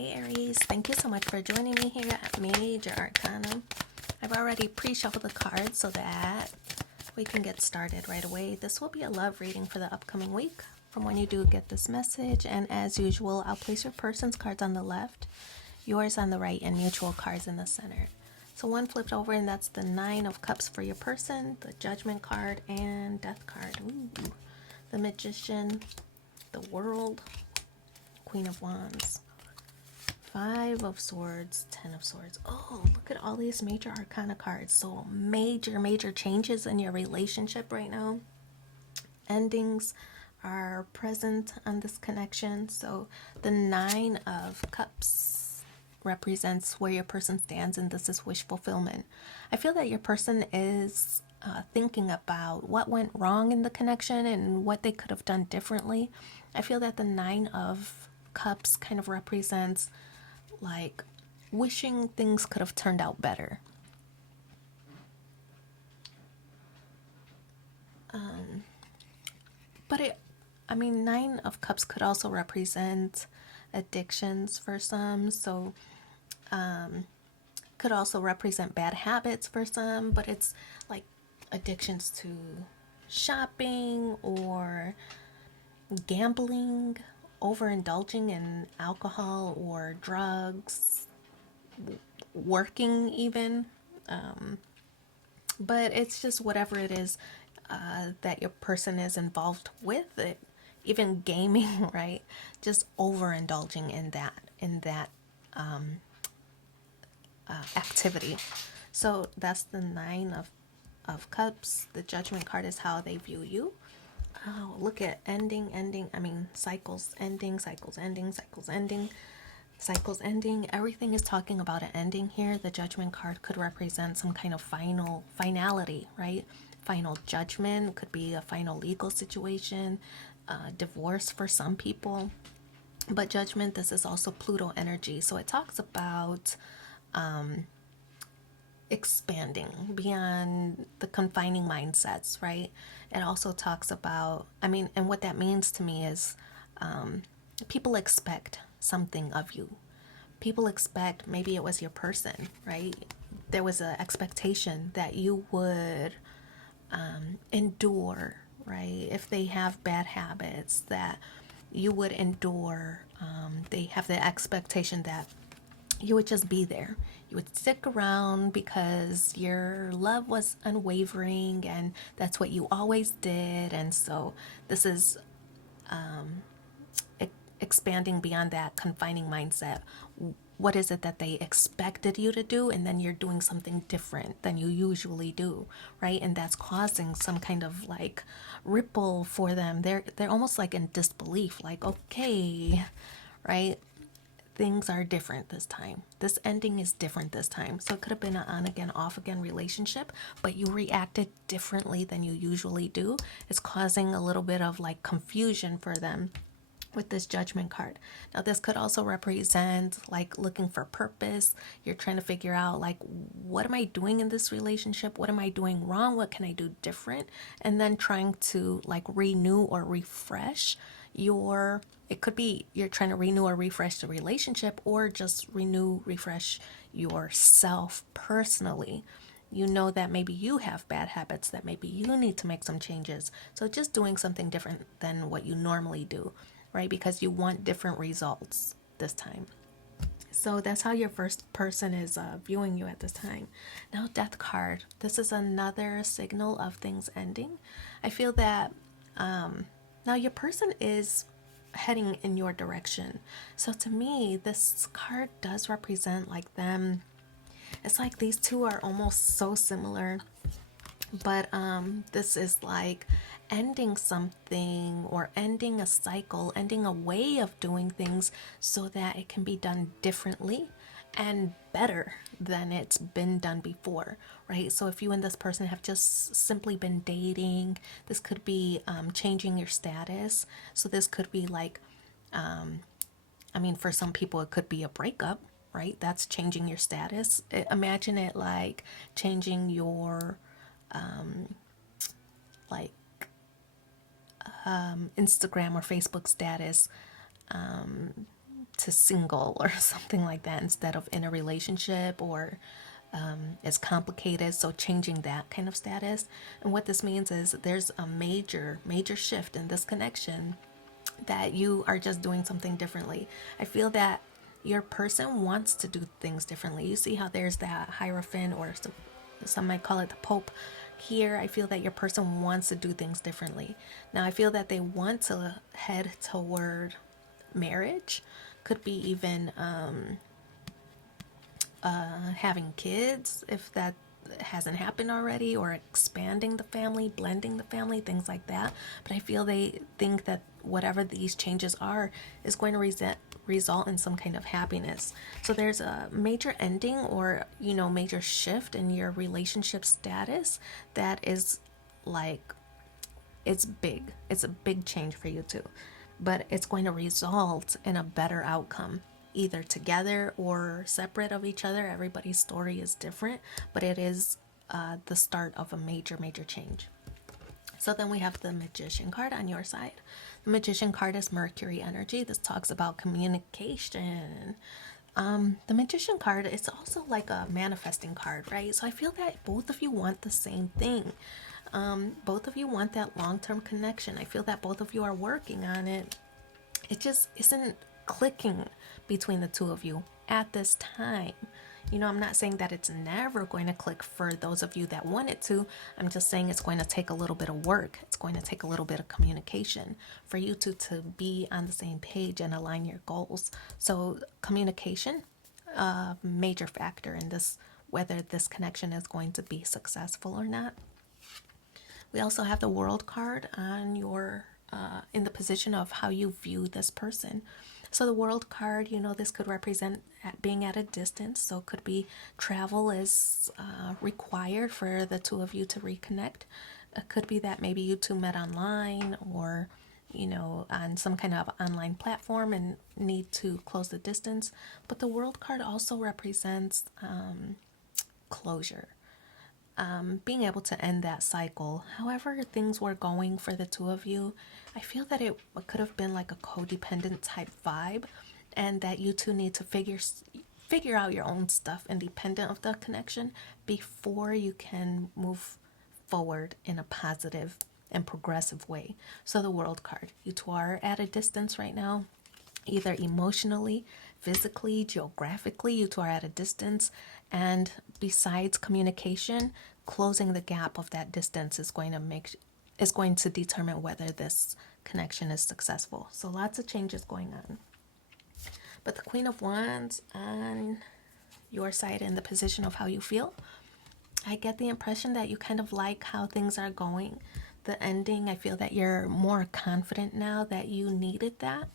Hey Aries, thank you so much for joining me here at Major Arcana. I've already pre-shuffled the cards so that we can get started right away. This will be a love reading for the upcoming week from when you do get this message. And as usual, I'll place your person's cards on the left, yours on the right, and mutual cards in the center. So one flipped over, and that's the Nine of Cups for your person, the Judgment card, and Death card. Ooh. The Magician, the World, Queen of Wands, Five of Swords, Ten of Swords. Oh, look at all these major arcana cards. So major changes in your relationship right now. Endings are present on this connection. So the Nine of Cups represents where your person stands, and this is wish fulfillment. I feel that your person is thinking about what went wrong in the connection and what they could have done differently. I feel that the Nine of Cups kind of represents like wishing things could have turned out better. But Nine of Cups could also represent addictions for some. So could also represent bad habits for some, but it's like addictions to shopping or gambling, overindulging in alcohol or drugs, working even. But it's just whatever it is that your person is involved with, it, even gaming, right? Just overindulging in that activity. So that's the Nine of Cups. The Judgment card is how they view you. Oh, look at cycles ending, cycles ending, cycles ending, cycles ending. Everything is talking about an ending here. The Judgment card could represent some kind of finality, right? Final judgment, could be a final legal situation, divorce for some people. But Judgment, this is also Pluto energy. So it talks about expanding beyond the confining mindsets, right? It also talks about, and what that means to me is people expect something of you. People expect, maybe it was your person, right? There was an expectation that you would endure, right? If they have bad habits, that you would endure. They have the expectation that you would just be there. You would stick around because your love was unwavering and that's what you always did. And so this is expanding beyond that confining mindset. What is it that they expected you to do, and then you're doing something different than you usually do, right? And that's causing some kind of like ripple for them. They're almost like in disbelief, like, okay, right? Things are different this time. This ending is different this time. So it could have been an on again, off again relationship, but you reacted differently than you usually do. It's causing a little bit of like confusion for them with this Judgment card. Now this could also represent like looking for purpose. You're trying to figure out like, what am I doing in this relationship? What am I doing wrong? What can I do different? And then trying to like renew or refresh your, it could be you're trying to renew or refresh the relationship, or just refresh yourself personally. You know that maybe you have bad habits, that maybe you need to make some changes. So just doing something different than what you normally do, right? Because you want different results this time. So that's how your first person is viewing you at this time. Now, Death card. This is another signal of things ending. I feel that now your person is heading in your direction. So to me, this card does represent like them. It's like these two are almost so similar, but this is like ending something or ending a cycle, ending a way of doing things so that it can be done differently and better than it's been done before, right? So if you and this person have just simply been dating, this could be changing your status. So this could be like for some people it could be a breakup, right? That's changing your status. Imagine it like changing your like Instagram or Facebook status to single or something like that instead of in a relationship, or it's complicated, so changing that kind of status. And what this means is there's a major shift in this connection, that you are just doing something differently. I feel that your person wants to do things differently. You see how there's that Hierophant, or some might call it the Pope here. I feel that your person wants to do things differently. Now, I feel that they want to head toward marriage, could be even having kids if that hasn't happened already, or expanding the family, blending the family, things like that. But I feel they think that whatever these changes are is going to result in some kind of happiness. So there's a major ending, or major shift in your relationship status that is like, it's big. It's a big change for you too, but it's going to result in a better outcome, either together or separate of each other. Everybody's story is different, but it is the start of a major change. So then we have the Magician card on your side. The Magician card is Mercury energy. This talks about communication. The Magician card, it's also like a manifesting card, right? So I feel that both of you want the same thing. Both of you want that long-term connection. I feel that both of you are working on it. It just isn't clicking between the two of you at this time. I'm not saying that it's never going to click for those of you that want it to. I'm just saying it's going to take a little bit of work. It's going to take a little bit of communication for you to be on the same page and align your goals. So communication, a major factor in this, whether this connection is going to be successful or not. We also have the World card on your in the position of how you view this person. So the World card, this could represent being at a distance. So it could be travel is required for the two of you to reconnect. It could be that maybe you two met online, or on some kind of online platform and need to close the distance. But the World card also represents closure. Being able to end that cycle. However things were going for the two of you, I feel that it could have been like a codependent type vibe, and that you two need to figure out your own stuff independent of the connection before you can move forward in a positive and progressive way. So the World card, you two are at a distance right now, either emotionally, physically, geographically. You two are at a distance, and besides communication, closing the gap of that distance is going to determine whether this connection is successful. So lots of changes going on. But the Queen of Wands on your side, in the position of how you feel, I get the impression that you kind of like how things are going. The ending, I feel that you're more confident now, that you needed that.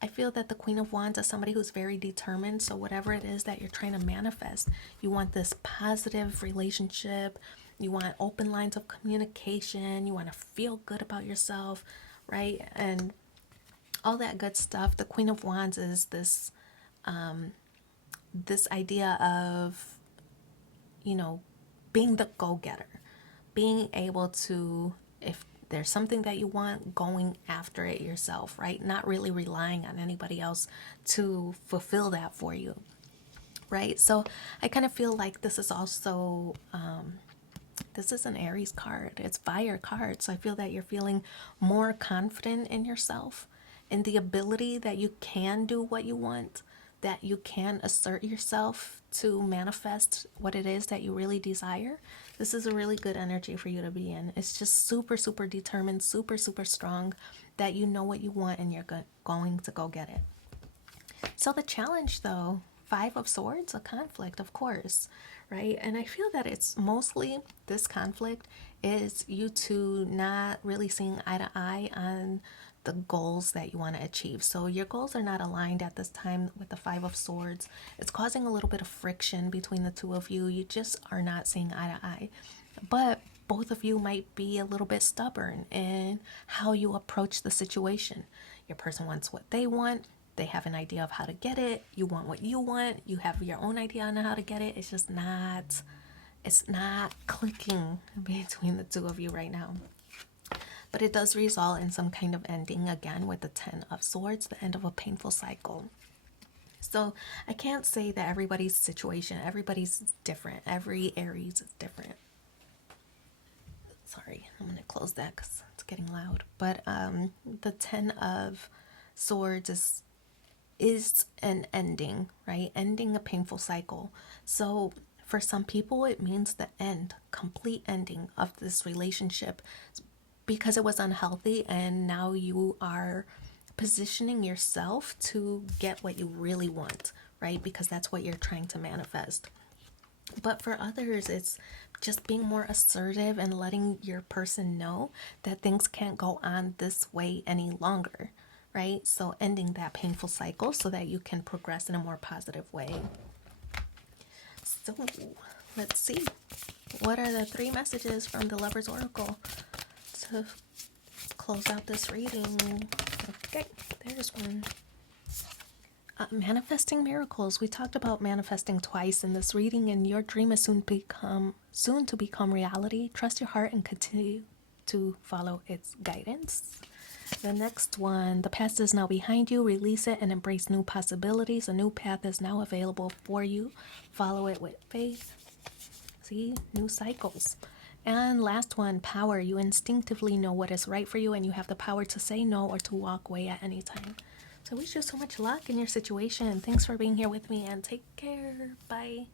I feel that the Queen of Wands is somebody who's very determined. So whatever it is that you're trying to manifest, you want this positive relationship, you want open lines of communication, you want to feel good about yourself, right? And all that good stuff. The Queen of Wands is this this idea of being the go-getter, being able to, if there's something that you want, going after it yourself, right? Not really relying on anybody else to fulfill that for you, right? So I kind of feel like this is also this is an Aries card. It's fire card. So I feel that you're feeling more confident in yourself, in the ability that you can do what you want, that you can assert yourself to manifest what it is that you really desire. This is a really good energy for you to be in. It's just super determined, super strong, that you know what you want and you're going to go get it. So the challenge though, 5 of Swords, a conflict, of course, right? And I feel that it's mostly, this conflict is you two not really seeing eye to eye on the goals that you want to achieve. So your goals are not aligned at this time with the 5 of Swords. It's causing a little bit of friction between the two of you. You just are not seeing eye to eye. But both of you might be a little bit stubborn in how you approach the situation. Your person wants what they want. They have an idea of how to get it. You want what you want. You have your own idea on how to get it. It's just not, it's not clicking between the two of you right now. But it does result in some kind of ending, again with the 10 of Swords, the end of a painful cycle. So I can't say that everybody's situation, everybody's different. Every Aries is different. Sorry, I'm going to close that because it's getting loud. But the 10 of Swords is an ending, right? Ending a painful cycle. So for some people, it means the end, complete ending of this relationship because it was unhealthy, and now you are positioning yourself to get what you really want, right? Because that's what you're trying to manifest. But for others, it's just being more assertive and letting your person know that things can't go on this way any longer, right? So ending that painful cycle so that you can progress in a more positive way. So let's see. What are the 3 messages from the Lover's Oracle to close out this reading? Okay, there's one. Manifesting miracles. We talked about manifesting twice in this reading, and your dream is soon to become reality. Trust your heart and continue to follow its guidance. The next one, the past is now behind you. Release it and embrace new possibilities. A new path is now available for you. Follow it with faith. See, new cycles. And last one, power. You instinctively know what is right for you, and you have the power to say no or to walk away at any time. So I wish you so much luck in your situation. Thanks for being here with me, and take care. Bye.